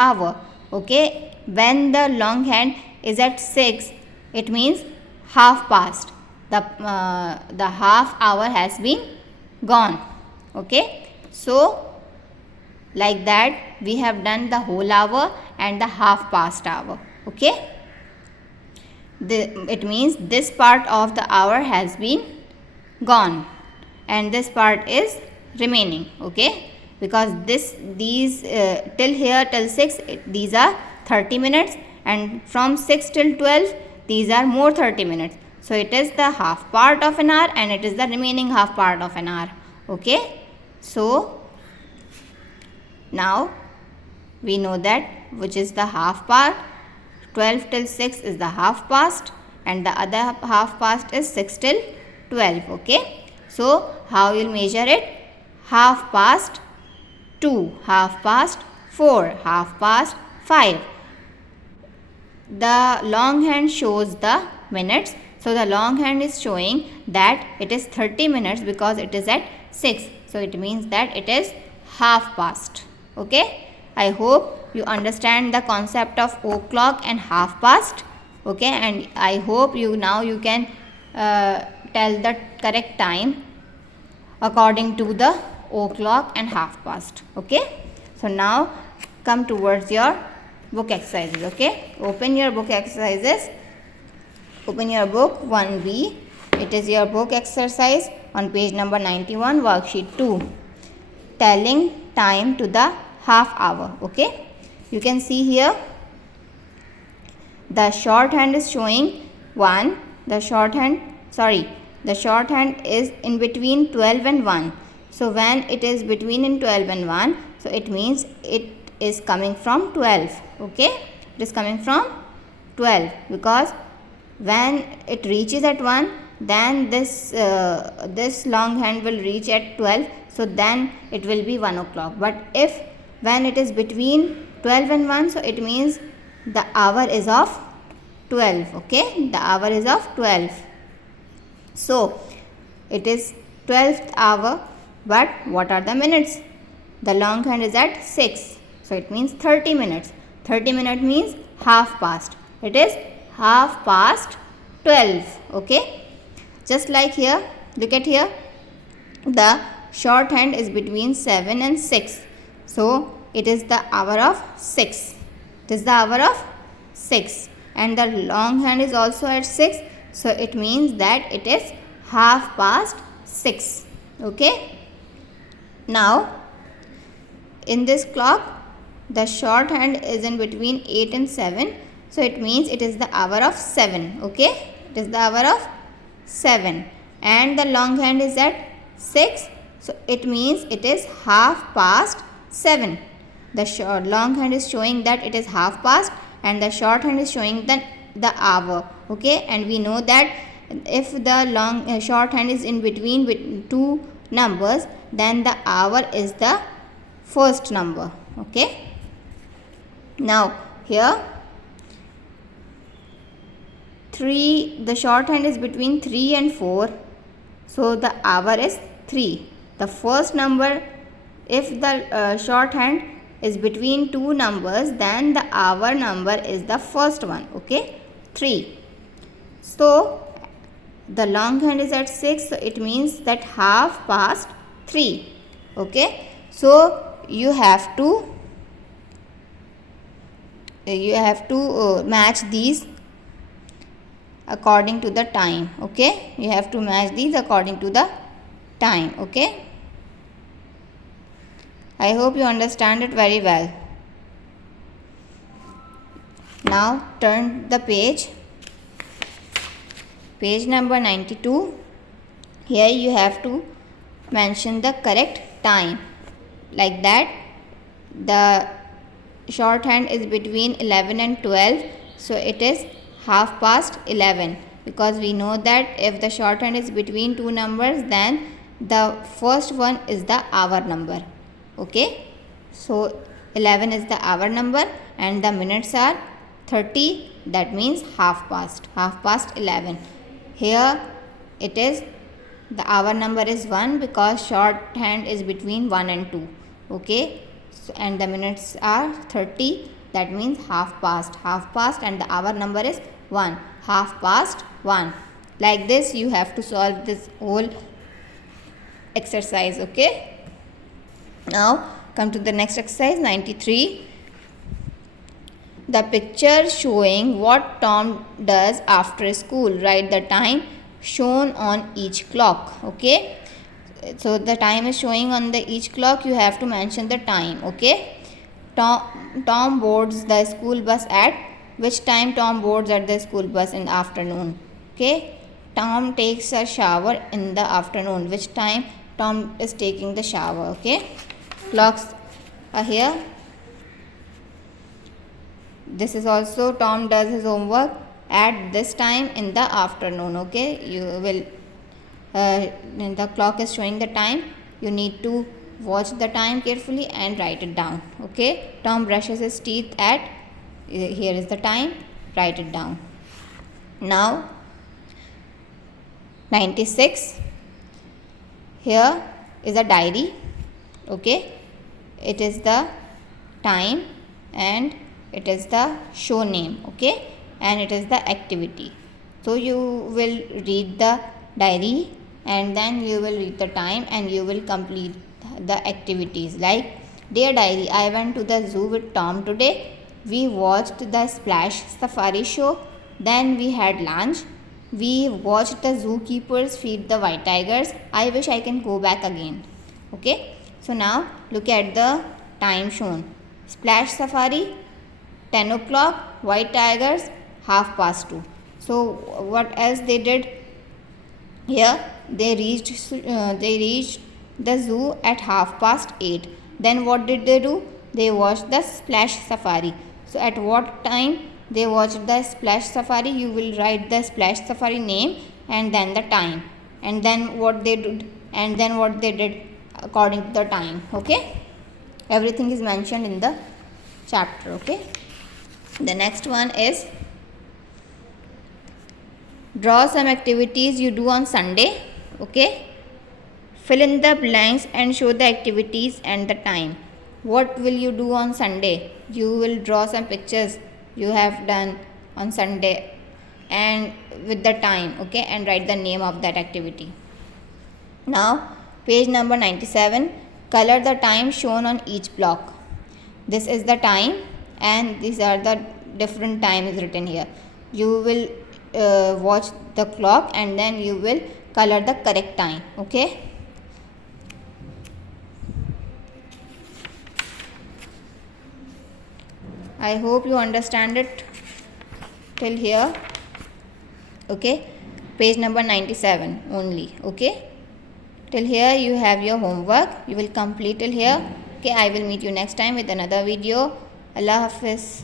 hour. Okay, when the long hand is at 6, it means half past. The half hour has been gone. Okay, so like that we have done the whole hour and the half past hour. Okay, it means this part of the hour has been gone and this part is remaining. Okay, because these till here till 6 these are 30 minutes, and from 6 till 12 these are more 30 minutes. So it is the half part of an hour and it is the remaining half part of an hour. Okay, so now we know that which is the half part. 12 till 6 is the half past and the other half past is 6 till 12. Okay, so how you'll measure it? Half past 2, half past 4, half past 5. The long hand shows the minutes, so the long hand is showing that it is 30 minutes because it is at 6, so it means that it is half past. Okay, I hope you understand the concept of o'clock and half past. Okay, and I hope you can tell the correct time according to the o'clock and half past. Okay, so now come towards your book exercises. Okay, open your book exercises. Open your book 1B. It is your book exercise on page number 91, worksheet 2, telling time to the half hour. Okay, you can see here the shorthand is showing 1. The shorthand is in between 12 and 1. So when it is between in 12 and 1, so it means it is coming from 12. Okay, it is coming from 12 because when it reaches at 1, then this long hand will reach at 12, so then it will be 1 o'clock. But if when it is between 12 and 1, so it means the hour is of 12. Okay, the hour is of 12. So it is 12th hour, but what are the minutes? The long hand is at 6, so it means 30 minutes. 30 minutes means half past. It is half past 12. Okay, just like here, look at here, the shorthand is between 7 and 6, so it is the hour of 6. It is the hour of 6, and the long hand is also at 6, so it means that it is half past 6. Okay, now in this clock the shorthand is in between 8 and 7, so it means it is the hour of 7. Okay, it is the hour of 7, and the long hand is at 6, so it means it is half past 7. The long hand is showing that it is half past and the short hand is showing the hour. Okay, and we know that if the short hand is in between two numbers, then the hour is the first number. Okay, now here 3, the short hand is between 3 and 4, so the hour is 3. The first number, if the short hand is between two numbers, then the hour number is the first one. Okay, 3. So the long hand is at 6, so it means that half past 3. Okay, so you have to match these according to the time. Okay, you have to match these according to the time. Okay, I hope you understand it very well. Now turn the page number 92. Here you have to mention the correct time. Like that, the shorthand is between 11 and 12, so it is half past 11, because we know that if the shorthand is between two numbers, then the first one is the hour number. Okay, so 11 is the hour number and the minutes are 30, that means half past 11. Here it is, the hour number is 1 because shorthand is between 1 and 2. Okay, So, and the minutes are 30. That means half past. Half past and the hour number is 1. Half past 1. Like this you have to solve this whole exercise. Okay. Now come to the next exercise 93. The picture showing what Tom does after school. Write the time shown on each clock. Okay. So the time is showing on the each clock. You have to mention the time. Okay. Tom boards the school bus at which time? Tom boards at the school bus in the afternoon. Okay. Tom takes a shower in the afternoon. Which time Tom is taking the shower? Okay. Clocks are here. This is also Tom does his homework at this time in the afternoon. Okay. You will when the clock is showing the time, you need to watch the time carefully and write it down. Okay. Tom brushes his teeth at, here is the time, write it down. Now 96, here is a diary. Okay. It is the time and it is the show name. Okay. And it is the activity. So you will read the diary and then you will read the time and you will complete the activities. Like, dear diary, I went to the zoo with Tom today. We watched the Splash Safari show. Then we had lunch. We watched the zookeepers feed the white tigers. I wish I can go back again. Okay. So now look at the time shown. Splash Safari 10 o'clock, white tigers 2:30. So what else they did? Here they reached the zoo at 8:30. Then what did they do? They watched the Splash Safari. So at what time they watched the Splash Safari? You will write the Splash Safari name and then the time, and then what they did according to the time. Okay. Everything is mentioned in the chapter. Okay. The next one is draw some activities you do on Sunday. Okay. Fill in the blanks and show the activities and the time. What will you do on Sunday? You will draw some pictures you have done on Sunday and with the time. Okay. And write the name of that activity. Now page number 97. Color the time shown on each block. This is the time and these are the different times written here. You will watch the clock and then you will color the correct time. Okay. I hope you understand it till here. Okay. Page number 97 only. Okay. Till here you have your homework. You will complete till here. Okay. I will meet you next time with another video. Allah Hafiz.